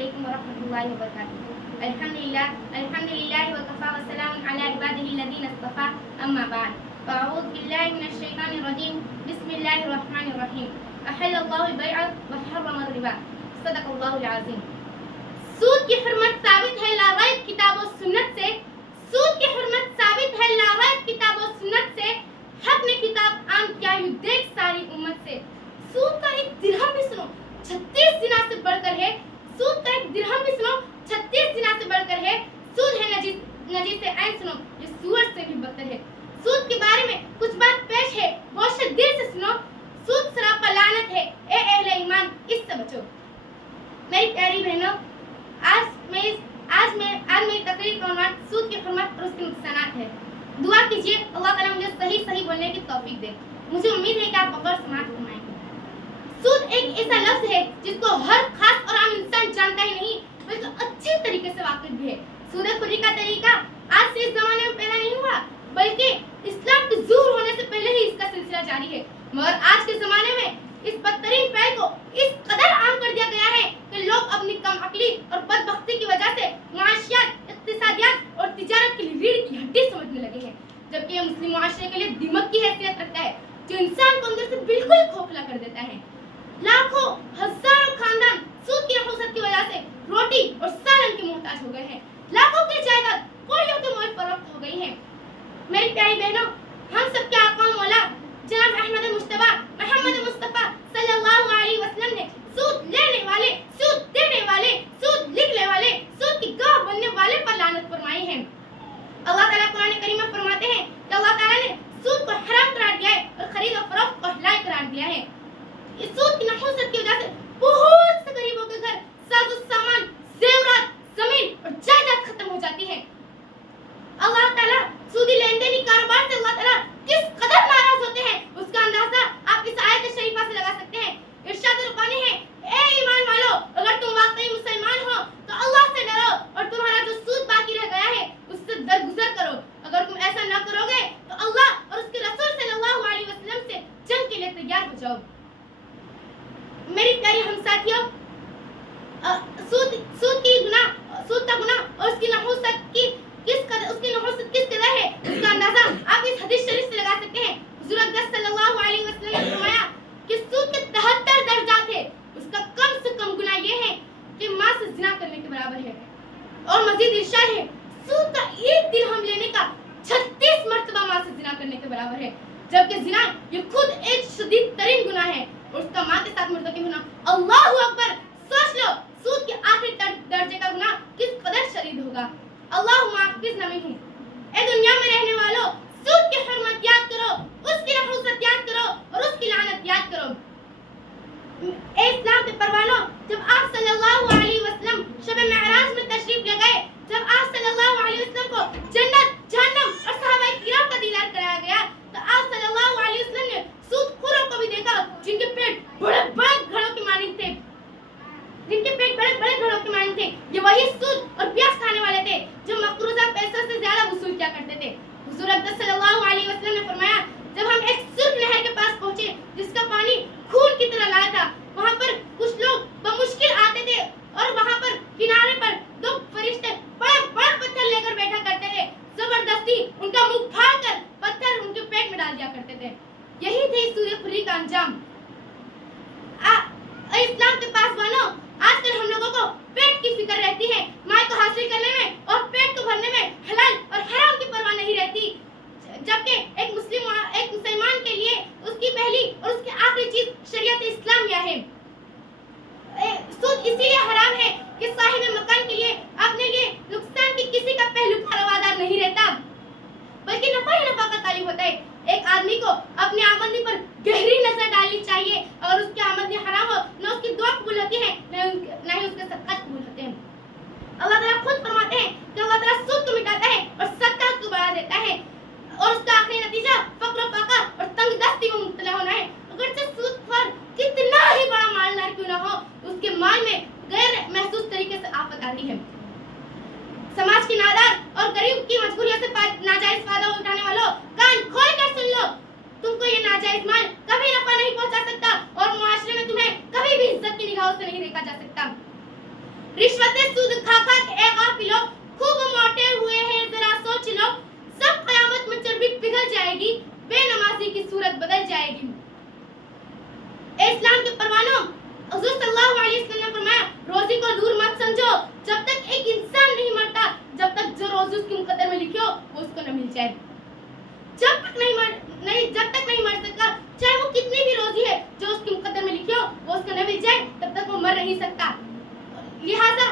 علیکم ورحمۃ اللہ وبرکاتہ. الحمدللہ وکفا وسلام علی عبادہ الذین اصطفیٰ اما بعد. فاعوذ باللہ من الشیطان الرجیم. بسم اللہ الرحمن الرحیم. احل اللہ البیع وحرم الربا. صدق اللہ العظیم. سود کی حرمت ثابت ہے لا ریب کتاب و سنت سے. سود کی حرمت ثابت ہے لا ریب کتاب و سنت سے. حق نے کتاب عام کیا یوں دیکھ ساری امت سے. سود کا ایک درہم بھی سنو 36 زنا سے بڑھ کر ہے. سود کا ایک درہم بھی سنو 36 زنا سے بڑھ کر ہے. سود ہے نجیس عین سنو یہ سور سے بھی بدتر ہے. سود کے بارے میں کچھ بات پیش ہے غور دل سے سنو. سود سراپا لعنت ہے اے اہل ایمان اس سے بچو. میری پیاری بہنوں آج میری تقریر کا عنوان سود کی حرمت اور اس کے نقصانات ہے. دعا کیجیے اللہ تعالیٰ مجھے صحیح بولنے کی توفیق دے. مجھے امید ہے کہ آپ بغور سماعت فرمائیں گے. سود ایک ایسا لفظ ہے جس کو ہر خاص اور عام انسان جانتا ہی نہیں بلکہ اچھی طریقے سے واقف بھی ہے. سود خوری کا طریقہ آج سے اس زمانے میں پیدا نہیں ہوا بلکہ اسلام کے ظہور ہونے سے پہلے ہی اس کا سلسلہ جاری ہے. مگر آج کے زمانے میں اس بدترین فعل کو اس قدر عام کر دیا گیا ہے کہ لوگ اپنی کم عقلی اور بدبختی کی وجہ سے معاشیات، اقتصادیات اور تجارت کے لیے ریڑھ کی ہڈی سمجھنے لگے ہیں، جبکہ یہ مسلم معاشرے کے لیے دیمک کی حیثیت رکھتا ہے جو انسان کو اندر سے بالکل کھوکھلا کر دیتا ہے. لاکھوں ہزاروں خاندان سود کی نحوست کی وجہ سے روٹی اور سالن کے محتاج ہو گئے ہیں. لاکھوں کی جائیداد کوڑیوں کے مول فروخت ہو گئی ہیں. میری پیاری بہنوں ہم سب کے آقا و مولا جناب احمد مجتبیٰ محمد مصطفیٰ صلی اللہ علیہ وسلم نے سود لینے والے، سود دینے والے، سود لکھنے والے، سود کی گواہ بننے والے پر لعنت فرمائی ہے. اللہ تعالیٰ قرآن کریم میں فرماتے ہیں کہ اللہ تعالیٰ نے سود کو حرام قرار دیا ہے اور خرید و فروخت کو حلال قرار دیا ہے. اس سود کی نحوست کی وجہ سے بہت سے غریبوں کے گھر ساز و سامان، زیورات، زمین اور جائیداد ختم ہو جاتی ہے. اللہ تعالیٰ سودی لین دینی کاروبار سے اللہ تعالیٰ کس قدر ناراض ہوتے ہیں اس کا اندازہ آپ اس آیت شریفہ سے لگا سکتے ہیں. ارشاد ربانی ہے اے ایمان والو اگر تم واقعی مسلمان ہو تو اللہ سے ڈرو اور تمہارا جو سود باقی رہ گیا ہے اس سے درگزر کرو. اگر تم ایسا نہ کرو گے تو اللہ اور اس کے رسول صلی اللہ علیہ وسلم سے جنگ کے لیے تیار ہو جاؤ. میری پیاری ہم ساتھیوں سود کا گناہ اور اس کی نحوست کس قدر ہے اس کا اندازہ آپ اس حدیث شریف سے لگا سکتے ہیں. حضور اقدس صلی اللہ علیہ وسلم نے فرمایا کہ سود کے 73 درجات ہیں. اس کا کم سے کم گناہ یہ ہے کہ ماں سے زنا کرنے کے برابر ہے. اور مزید ارشاد ہے سود کا ایک درہم لینے کا 36 مرتبہ ماں سے زنا کرنے کے برابر ہے، جبکہ زنا یہ خود ایک شدید ترین گناہ ہے اور اس کا ماں کے ساتھ مرتکب ہونا اللہ اکبر. سوچ لو سود کے آخری درجے کا گناہ کس قدر شدید ہوگا. اللہم احفظنا منہ. اے دنیا میں رہنے والوں سود کی حرمت یاد کرو، اس کی نحوست یاد کرو اور اس کی لعنت یاد کرو. اے اسلام کے پروانوں جب آپ صلی اللہ علیہ وسلم شب معراج میں تشریف لے گئے، جب آپ صلی اللہ علیہ وسلم کو جنت، جہنم اور صحابہ کرام کا دیدار کرایا گیا تو آپ صلی اللہ علیہ وسلم نے سود خوروں کو بھی دیکھا جن کے پیٹ بڑے بڑے گھڑوں کی مانند تھے. یہ وہی سود اور پیاز کھانے والے تھے جو مقروضہ پیسوں سے زیادہ وصول کیا کرتے تھے. حضور اقدس صلی اللہ علیہ وسلم نے فرمایا جب ہم ایک سرخ نہر کے پاس پہنچے جس کا پانی خون کی طرح لالا تھا، وہاں پر کچھ لوگ بمشکل آتے تھے اور وہاں پر کنارے پر دو فرشتے بڑے بڑے پتھر لے کر بیٹھا کرتے تھے. زبردستی ان کا منہ پھاڑ کر پتھر ان کے پیٹ میں ڈال دیا کرتے تھے. یہی تھی سود خوری کا انجام. اسلام کے پاس بنو آج کل ہم لوگوں کو پیٹ کی فکر رہتی ہے، مال کو حاصل کرنے میں اور پیٹ کو بھرنے میں حلال اور حرام کی پرواہ نہیں رہتی، جبکہ ایک مسلمان کے لیے اس کی پہلی اور اس کی آخری چیز شریعت اسلامیہ ہے. سود اسی لیے حرام ہے کہ صاحب مکان کے لیے اپنے لیے نقصان کی کسی کا پہلو روادار نہیں رہتا بلکہ نفع ہی نفع کا طالب ہوتا ہے. ایک آدمی کو اپنی آمدنی پر گہری نظر ڈالنی چاہیے. اگر اس کی آمدنی حرام ہو نہ اس کی دعا قبول ہوتی ہے نہ ہی اس کے صدقات قبول ہوتے ہیں. اللہ تعالیٰ خود فرماتے ہیں کہ اللہ تعالیٰ سود کو مٹاتا ہے اور صدقات کو بڑھا دیتا ہے اور اس کا آخری نتیجہ فقر و فاقہ اور تنگ دستی میں مبتلا ہونا ہے. اگرچہ سود خور کتنا ہی بڑا مالدار کیوں نہ ہو اس کے مال میں غیر محسوس طریقے سے آفت آتی ہے. سماج کی نادار اور غریب کی مجبوریوں سے ناجائز فائدہ اٹھانے والوں کان کھول کر سن لو، تم کو یہ ناجائز مال کبھی نفع نہیں پہنچا سکتا اور معاشرے میں تمہیں کبھی بھی عزت کی نگاہوں سے نہیں دیکھا جا سکتا. رشوتیں سود کھا کھا کے اے غافلو خوب موٹے ہوئے ہیں ذرا سوچ لو سب قیامت میں چربی پگھل جائے گی بے نمازی کی صورت بدل جائے گی. اے اسلام کے پروانوں حضور صلی اللہ علیہ وسلم نے فرمایا روزی کو دور مت سمجھو جب تک ایک انسان نہیں مرتا جب تک جو روزی اس کے مقدر میں لکھی ہو وہ اس کو نہ مل جائے. جب تک نہیں مر سکتا چاہے وہ کتنی بھی روزی ہے جو اس کے مقدر میں لکھی ہو وہ اس کو نہ مل جائے تب تک وہ مر نہیں سکتا. لہٰذا